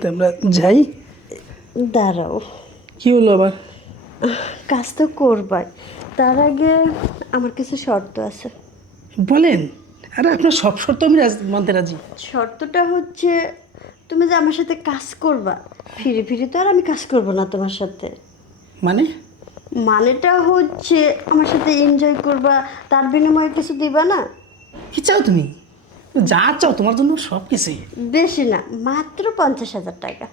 তা আমরা যাই। দাঁড়াও, কি হলো আবার? কাজ তো করবাই, তার আগে আমার কিছু শর্ত আছে। বলেন। আরে আপনার সব শর্ত আমি মানতে রাজি। শর্তটা হচ্ছে, তুমি যে আমার সাথে কাজ করবা, ফিরে ফিরে তো আর আমি কাজ করব না তোমার সাথে। মানে? মানেটা হচ্ছে আমার সাথে এনজয় করবা, তার বিনিময়ে কিছু দিবা না। কি চাও তুমি? যা চাও তোমার জন্য সব কিছুই। বেশি না, মাত্র 50,000 টাকা।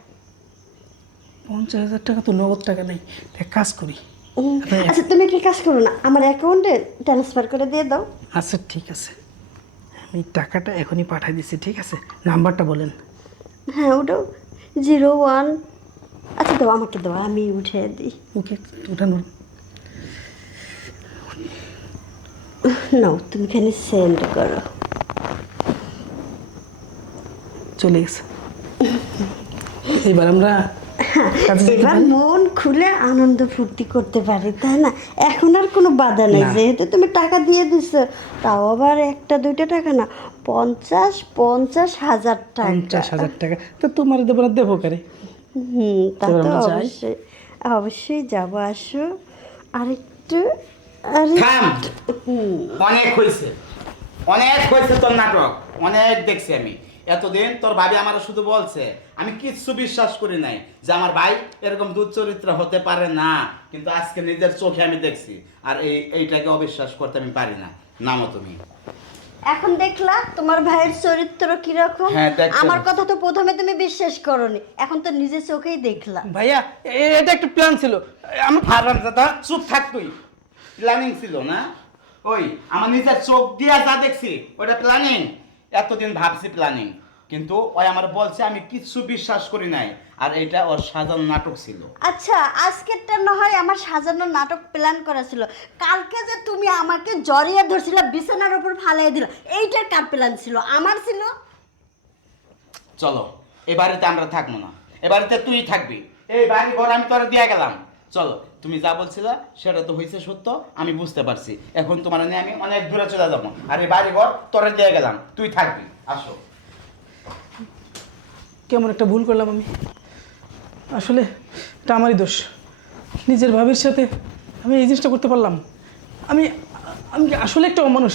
50,000 টাকা তো নগদ টাকা নেই। এক কাজ করি। আচ্ছা তুমি কি কাজ করো না, আমার অ্যাকাউন্টে ট্রান্সফার করে দিয়ে দাও। আচ্ছা ঠিক আছে, আমি টাকাটা এখনই পাঠিয়ে দিচ্ছি, ঠিক আছে? নাম্বারটা বলেন। হ্যাঁ ওটাও 01। আচ্ছা দাও, আমাকে দাও, আমি উঠিয়ে দিই। ওকে, ওঠানো। নাও তুমি এখানে সেন্ড করো। চলে গেছে। এবার আমরা কাজে যেতে এবার পারি? মন খুলে আনন্দ ফুর্তি করতে পারি, তাই না? এখন আর কোনো বাধা নেই, না। যেহেতু তুমি টাকা দিয়ে দিছো। তাও আবার একটা দুইটা টাকা না, 50,000 টাকা। 50,000 টাকা তো তোমার দেবো না, দেবো কারে? তা এবার তো আমরা যাই। অবশ্যই, অবশ্যই যাবো, আসো। আরেকটু থাম, আরেকটু অনেক হয়েছে, অনেক হয়েছে তোর নাটক, অনেক দেখছি আমি এতদিন। তোর ভাবি আমার শুধু বলছে, আমি কিচ্ছু বিশ্বাস করি নাই যে আমার ভাই এরকম দুঃচরিত্র হতে পারে না, কিন্তু আজকে নিজের চোখে আমি দেখছি। আর এইটাকে অবিশ্বাস করতে আমি পারি না। নামো তুমি। এখন দেখলা তোমার ভাইয়ের চরিত্র কিরকম। হ্যাঁ, দেখলাম। আমার কথা তো প্রথমে তুমি বিশ্বাস করোনি, এখন তো নিজের চোখেই দেখলা। ভাইয়া, এটা একটা প্ল্যান ছিল। আমার হারামজাদা, চুপ থাক তুই। প্ল্যানিং ছিল না? ওই আমার নিজের চোখ দিয়া যা দেখছি ওটা প্ল্যানিং। এতদিন ভাবছি প্ল্যানিং, কিন্তু ওই আমার বলছে, আমি কিচ্ছু বিশ্বাস করি নাই। আর এটা ওর সাজানো নাটক ছিল। আচ্ছা আজকেরটা না হয় আমার সাজানো নাটক প্ল্যান করা ছিল, কালকে যে তুমি আমাকে জড়িয়ে ধরছিলে, বিছানার উপর ফালিয়ে দিল, এইটার কার প্ল্যান ছিল? আমার ছিল। চলো, এই বাড়িতে আমরা থাকবো না, এ বাড়িতে তুই থাকবি। এই বাড়ি ঘর আমি তোরা দিয়ে গেলাম। চলো, তুমি যা বলছিলে সেটা তো হয়েছে সত্য, আমি বুঝতে পারছি। এখন তোমার নিয়ে আমি অনেক দূরে চলে যাবো, আর এই বাড়ি ঘর তোরা দিয়ে গেলাম, তুই থাকবি। আসো। কেমন একটা ভুল করলাম আমি। আসলে এটা আমারই দোষ। নিজের ভাবির সাথে আমি এই জিনিসটা করতে পারলাম। আমি আমি কি আসলে একটা অমানুষ?